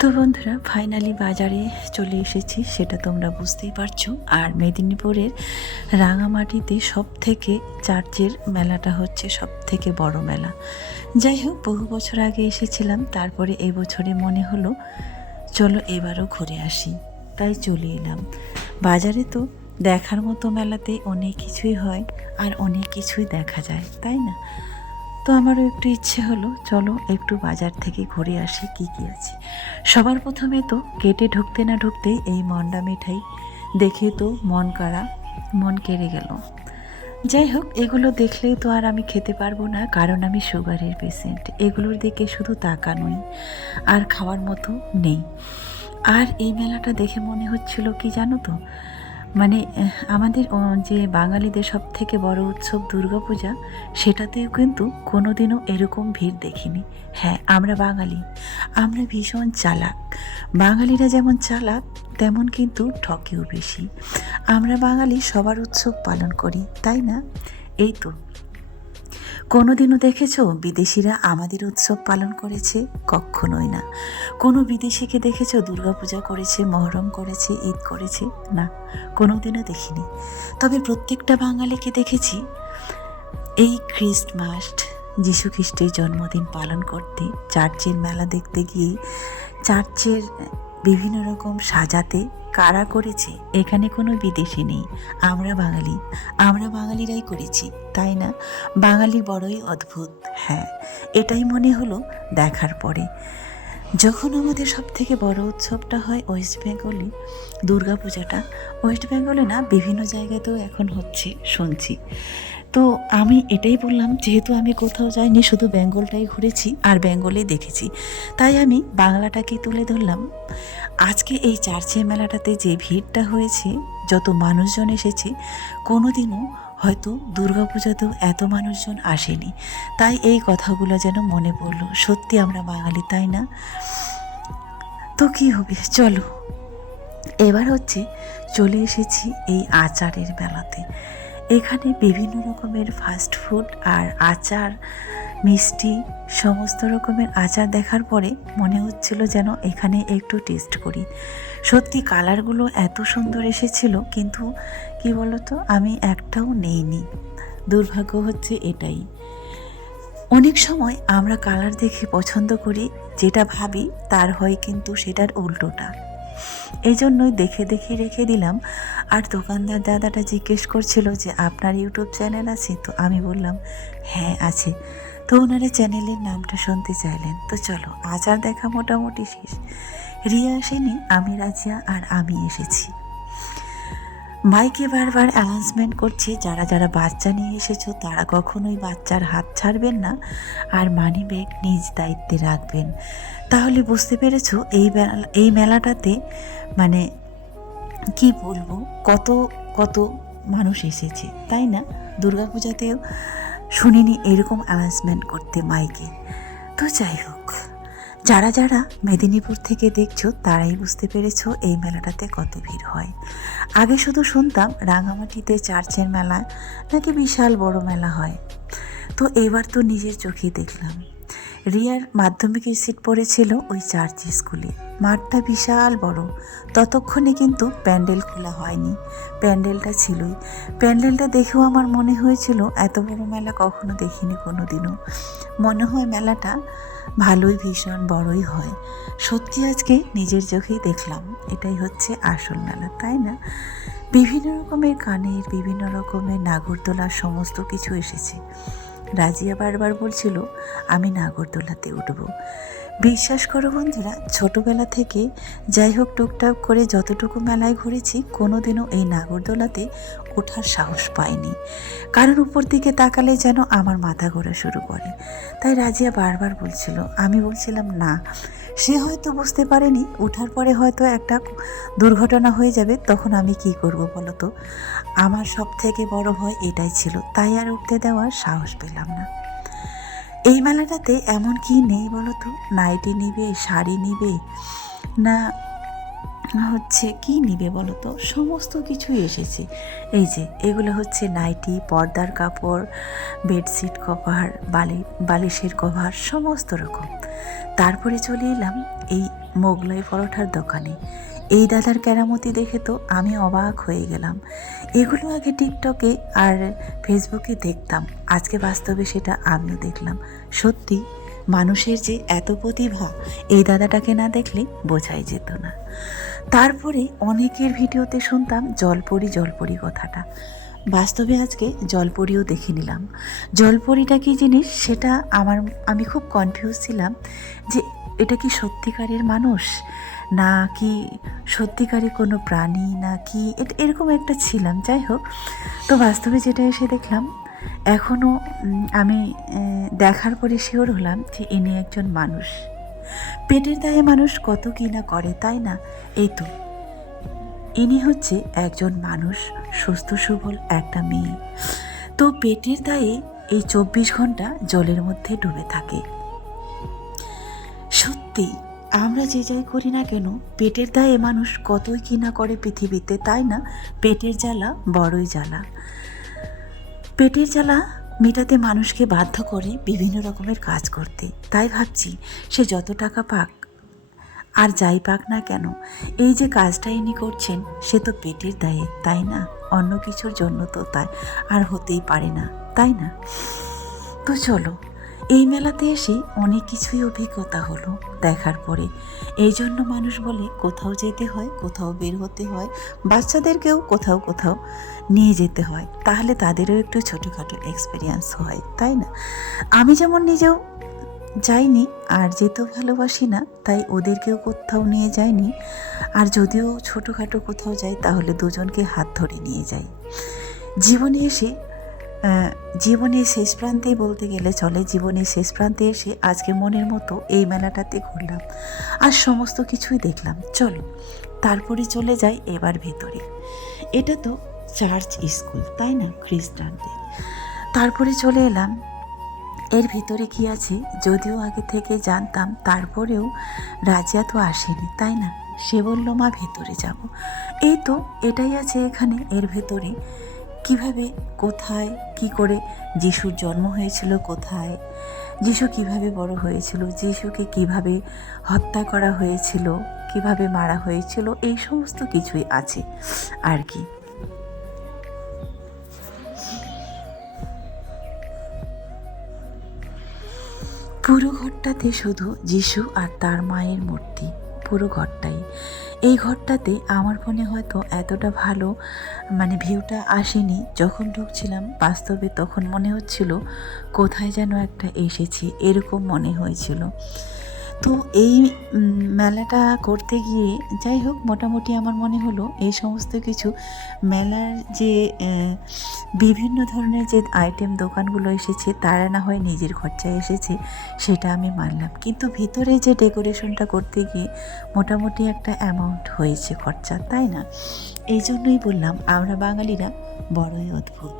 তো বন্ধুরা ফাইনালি বাজারে চলে এসেছি, সেটা তোমরা বুঝতেই পারছ। আর মেদিনীপুরের রাঙামাটিতে সব থেকে চার্চের মেলাটা হচ্ছে সব থেকে বড় মেলা। যাই হোক, বহু বছর আগে এসেছিলাম, তারপরে এই বছরে মনে হলো, চলো এবারও ঘুরে আসি। তাই চলে এলাম। বাজারে তো দেখার মতো মেলাতে অনেক কিছুই হয়, আর অনেক কিছুই দেখা যায়, তাই না? তো আমারও একটু ইচ্ছে হলো, চলো একটু বাজার থেকে ঘুরে আসি কি কি আছে। সবার প্রথমে তো গেটে ঢুকতে না ঢুকতেই এই মন্ডা মিঠাই দেখে তো মন কাড়া, মন কেড়ে গেল। যাই হোক, এগুলো দেখলেই তো আর আমি খেতে পারব না, কারণ আমি সুগারের পেশেন্ট এগুলোর দিকে শুধু তাকানোই আর খাওয়ার মতো নেই। আর এই মেলাটা দেখে মনে হচ্ছিল কি জানো তো? মানে আমাদের যে বাঙালিদের সব থেকে বড় উৎসব দুর্গাপূজা, সেটাতেও কিন্তু কোনোদিনও এরকম ভিড় দেখিনি। হ্যাঁ আমরা বাঙালি। আমরা ভীষণ চালাক। বাঙালিরা যেমন চালাক, তেমন কিন্তু ঠকেও বেশি। আমরা বাঙালি সবার উৎসব পালন করি, তাই না? এই তো। কোনোদিনও দেখেছ বিদেশিরা আমাদের উৎসব পালন করেছে? কখনোই না। কোনো বিদেশিকে দেখেছ দুর্গাপূজা করেছে, মহরম করেছে, ঈদ করেছে? না, কোনোদিনও দেখিনি। তবে প্রত্যেকটা বাঙালিকে দেখেছি এই খ্রিস্টমাস যীশু খ্রিস্টের জন্মদিন পালন করতে, চার্চের মেলা দেখতে গিয়ে, চার্চের বিভিন্ন রকম সাজাতে কারা করেছে? এখানে কোনো বিদেশি নেই। আমরা বাঙালি। আমরা বাঙালিরাই করেছি, তাই না? বাঙালি বড়ই অদ্ভুত হ্যাঁ। এটাই মনে হলো দেখার পরে। যখন আমাদের সব থেকে বড় উৎসবটা হয় ওয়েস্ট বেঙ্গলে দুর্গাপূজাটা, ওয়েস্ট বেঙ্গলে না বিভিন্ন জায়গাতেও এখন হচ্ছে, শুনছি। তো আমি এটাই বললাম, যেহেতু আমি কোথাও যাইনি, শুধু বেঙ্গলটাই ঘুরেছি আর বেঙ্গলেই দেখেছি। তাই আমি বাংলাটাকে তুলে ধরলাম। আজকে এই চার্চে মেলাটাতে যে ভিড়টা হয়েছে, যত মানুষজন এসেছে, কোনোদিনও হয়তো দুর্গাপূজাতেও এত মানুষজন আসেনি। তাই এই কথাগুলো যেন মনে পড়ল। সত্যি আমরা বাঙালি, তাই না? তো কি হবে? চলো। এবার হচ্ছে চলে এসেছি এই আচারের মেলাতে এখানে বিভিন্ন রকমের ফাস্ট ফুড আর আচার মিষ্টি, সমস্ত রকমের আচার দেখার পরে মনে হচ্ছিল যেন এখানে একটু টেস্ট করি। সত্যি কালারগুলো এত সুন্দর এসেছিল, কিন্তু কি বলতো, আমি একটাও নেইনি। দুর্ভাগ্য হচ্ছে এটাই। অনেক সময় আমরা কালার দেখে পছন্দ করি, যেটা ভাবি তার হয় কিন্তু সেটার উল্টোটা। এই জন্যই দেখে দেখে রেখে দিলাম। আর দোকানদার দাদাটা জিজ্ঞেস করছিল যে, আপনার ইউটিউব চ্যানেল আছে? তো আমি বললাম হ্যাঁ আছে। তো ওনারা চ্যানেলের নামটা শুনতে চাইলেন। তো চলো আচার দেখা মোটামুটি শেষ। রিয়া আসেনি, আমি রাজিয়া আর আমি এসেছি। মাইকে বারবার অ্যানাউন্সমেন্ট করছে, যারা যারা বাচ্চা নিয়ে এসেছ, তারা কখনোই বাচ্চার হাত ছাড়বেন না আর মানি ব্যাগ নিজ দায়িত্বে রাখবেন। তাহলে বুঝতে পেরেছ, এই এই মেলাটাতে মানে কি বলব, কত কত মানুষ এসেছে, তাই না? দুর্গাপূজাতেও শুনিনি এরকম অ্যানাউন্সমেন্ট করতে মাইকে। তো যাই হোক, যারা যারা মেদিনীপুর থেকে দেখছ, তারাই বুঝতে পেরেছ এই মেলাটাতে কত ভিড় হয়। আগে শুধু শুনতাম রাঙামাটিতে চার্চের মেলা, নাকি বিশাল বড় মেলা হয়। তো এবার তো নিজের চোখেই দেখলাম। রিয়ার মাধ্যমিকের সিট পড়েছিল ওই চার্চ স্কুলে। মাঠটা বিশাল বড়। ততক্ষণে কিন্তু প্যান্ডেল খোলা হয়নি। প্যান্ডেলটা ছিলই। প্যান্ডেলটা দেখেও আমার মনে হয়েছিল, এত বড় মেলা কখনো দেখিনি কোনো দিনও মনে হয় মেলাটা ভালোই ভীষণ বড়ই হয়। সত্যি আজকে নিজের চোখেই দেখলাম, এটাই হচ্ছে আসল মেলা, তাই না? বিভিন্ন রকমের কানের, বিভিন্ন রকমের নাগরদোলার সমস্ত কিছু এসেছে। রাজিয়া বারবার বলছিল, আমি নাগরদোলাতে উঠব। বিশ্বাস করো বন্ধুরা, ছোটোবেলা থেকে যাই হোক টুকটাক করে যতটুকু মেলায় ঘুরেছি, কোনোদিনও এই নাগরদোলাতে ওঠার সাহস পাইনি। কারণ উপর দিকে তাকালে যেন আমার মাথা ঘোরা শুরু করে। তাই রাজিয়া বারবার বলছিল, আমি বলছিলাম, না। সে হয়তো বুঝতে পারেনি ওঠার পরে হয়তো একটা দুর্ঘটনা হয়ে যাবে, তখন আমি কি করব বলো তো? আমার সব থেকে বড় ভয় এটাই ছিল, তাই আর উঠতে দেওয়ার সাহস পেলাম না। এই মেলাটাতে এমন কি নেই বলো তো? নাইটি নিবে, শাড়ি নিবে? না হচ্ছে কি নিবে বলো তো সমস্ত কিছুই এসেছে। এই যে, এগুলো হচ্ছে নাইটি, পর্দার কাপড়, বেডশিট কভার, বালি, বালিশের কভার, সমস্ত রকম। তারপরে চলে এলাম এই মোগলাই পরোঠার দোকানে। এই দাদার কেরামতি দেখে তো আমি অবাক হয়ে গেলাম। এগুলো আগে টিকটকে আর ফেসবুকে দেখতাম। আজকে বাস্তবে সেটা আমিও দেখলাম। সত্যি, মানুষের যে এত প্রতিভা, এই দাদাটাকে না দেখলে বোঝাই যেত না। তারপরে অনেকের ভিডিওতে শুনতাম জলপরি জলপরি কথাটা। বাস্তবে আজকে জলপরিও দেখে নিলাম। জলপরিটা কি জিনিস? সেটা আমার, আমি খুব কনফিউজ ছিলাম যে এটা কি সত্যিকারের মানুষ? না কি সত্যিকারের কোনো প্রাণী? না কি? এরকম একটা ছিলাম। যাই হোক, তো বাস্তবে যেটা এসে দেখলাম এখনও আমি দেখার পরে শিওর হলাম যে ইনি একজন মানুষ। পেটের দায়ে মানুষ কত কি না করে, তাই না? এই তো। ইনি হচ্ছে একজন মানুষ, সুস্থ, সবল একটা মেয়ে। তো পেটের দায়ে এই চব্বিশ ঘণ্টা জলের মধ্যে ডুবে থাকে। সত্যি, আমরা যে যাই করি না কেন, পেটের দায়ে মানুষ কতই কি না করে পৃথিবীতে, তাই না? পেটের জ্বালা বড়ই জ্বালা। পেটের জ্বালা মেটাতে মানুষকে বাধ্য করে বিভিন্ন রকমের কাজ করতে। তাই ভাবছি সে যত টাকা পাক আর যাই পাক না কেন, এই যে কাজটা ইনি করছেন, সে তো পেটের দায়ে, তাই না? অন্য কিছুর জন্য তো তাই, আর হতেই পারে না, তাই না? তো চলো এই মেলাতে এসে অনেক কিছুই অভিজ্ঞতা হলো দেখার পরে। এই জন্য মানুষ বলে, কোথাও যেতে হয়, কোথাও বের হতে হয়, বাচ্চাদেরকেও কোথাও কোথাও নিয়ে যেতে হয়। তাহলে তাদেরও একটু ছোটোখাটো এক্সপিরিয়েন্স হয়, তাই না? আমি যেমন নিজেও যাইনি, আর যেতেও ভালোবাসি না, তাই ওদেরকেও কোথাও নিয়ে যাইনি। আর যদিও ছোটোখাটো কোথাও যাই, তাহলে দুজনকে হাত ধরে নিয়ে যাই। জীবনে এসে জীবনের শেষ প্রান্তে বলতে গেলে চলে জীবনের শেষ প্রান্তে এসে আজকে মনের মতো এই মেলাটাতে ঘুরলাম। আর সমস্ত কিছুই দেখলাম। চলো, তারপরে চলে যাই এবার ভেতরে। এটা তো চার্চ স্কুল, তাই না? খ্রিস্টানদের। তারপরে চলে এলাম। এর ভিতরে কি আছে? যদিও আগে থেকে জানতাম, তারপরেও রাজিয়া তো আসেনি, তাই না? সে বলল, মা, ভেতরে যাব। এই তো, এটাই আছে এখানে, এর ভেতরে। কীভাবে, কোথায়, কি করে যিশুর জন্ম হয়েছিল, কোথায়, যিশু কীভাবে বড় হয়েছিল, যিশুকে কীভাবে হত্যা করা হয়েছিল, কীভাবে মারা হয়েছিল, এই সমস্ত কিছুই আছে। আর কি? পুরো ঘরটাতে শুধু যিশু আর তার মায়ের মূর্তি। পুরো ঘরটাই। এই ঘরটাতে আমার ফোনে হয়তো এতটা ভালো মানে ভিউটা আসেনি। যখন ঢুকছিলাম বাস্তবে তখন মনে হচ্ছিল, কোথায় যেন একটা এসেছি, এরকম মনে হয়েছিল। তো এই মেলাটা করতে গিয়ে যাই হোক, মোটামুটি আমার মনে হলো এই সমস্ত কিছু মেলার যে বিভিন্ন ধরনের যে আইটেম দোকানগুলো এসেছে, তারা না হয় নিজের খরচায় এসেছে, সেটা আমি মানলাম। কিন্তু ভিতরে যে ডেকোরেশনটা করতে গিয়ে মোটামুটি একটা অ্যামাউন্ট হয়েছে খরচা, তাই না? এই জন্যই বললাম, আমরা বাঙালিরা বড়ই অদ্ভুত।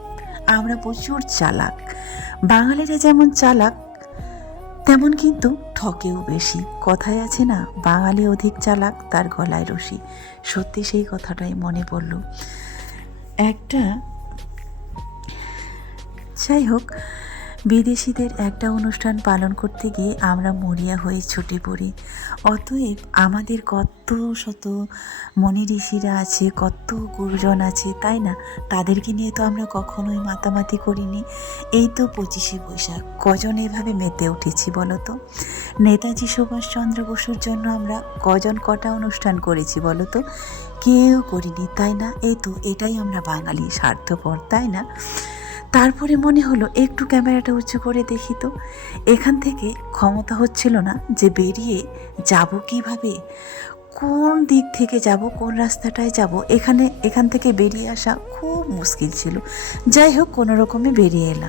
আমরা প্রচুর চালাক। বাঙালিরা যেমন চালাক তেমন কিন্তু ঠকেও বেশি। কথায় আছে না, বাঙালি অধিক চালাক, তার গলায় রশি। সত্যি সেই কথাটাই মনে পড়ল। একটা, যাই হোক বিদেশিদের একটা অনুষ্ঠান পালন করতে গিয়ে আমরা মরিয়া হয়ে ছুটে পড়ি। অতএব আমাদের কত শত মনি ঋষিরা আছে, কত গুরুজন আছে, তাই না? তাদেরকে নিয়ে তো আমরা কখনোই মাতামাতি করিনি। এই তো পঁচিশে বৈশাখ। কজন এভাবে মেতে উঠেছি বলো তো? নেতাজি সুভাষচন্দ্র বসুর জন্য আমরা কজন কটা অনুষ্ঠান করেছি বলো তো? কেউ করিনি, তাই না? এই তো, এটাই আমরা বাঙালি স্বার্থপর, তাই না? তারপরে মনে হলো একটু ক্যামেরাটা উঁচু করে দেখি তো। এখান থেকে ক্ষমতা হচ্ছিল না যে বেরিয়ে যাব কীভাবে, কোন দিক থেকে যাব, কোন রাস্তাটায় যাব, এখানে, এখান থেকে বেরিয়ে আসা খুব মুশকিল ছিল। যাই হোক, কোনো রকমে বেরিয়ে এলাম।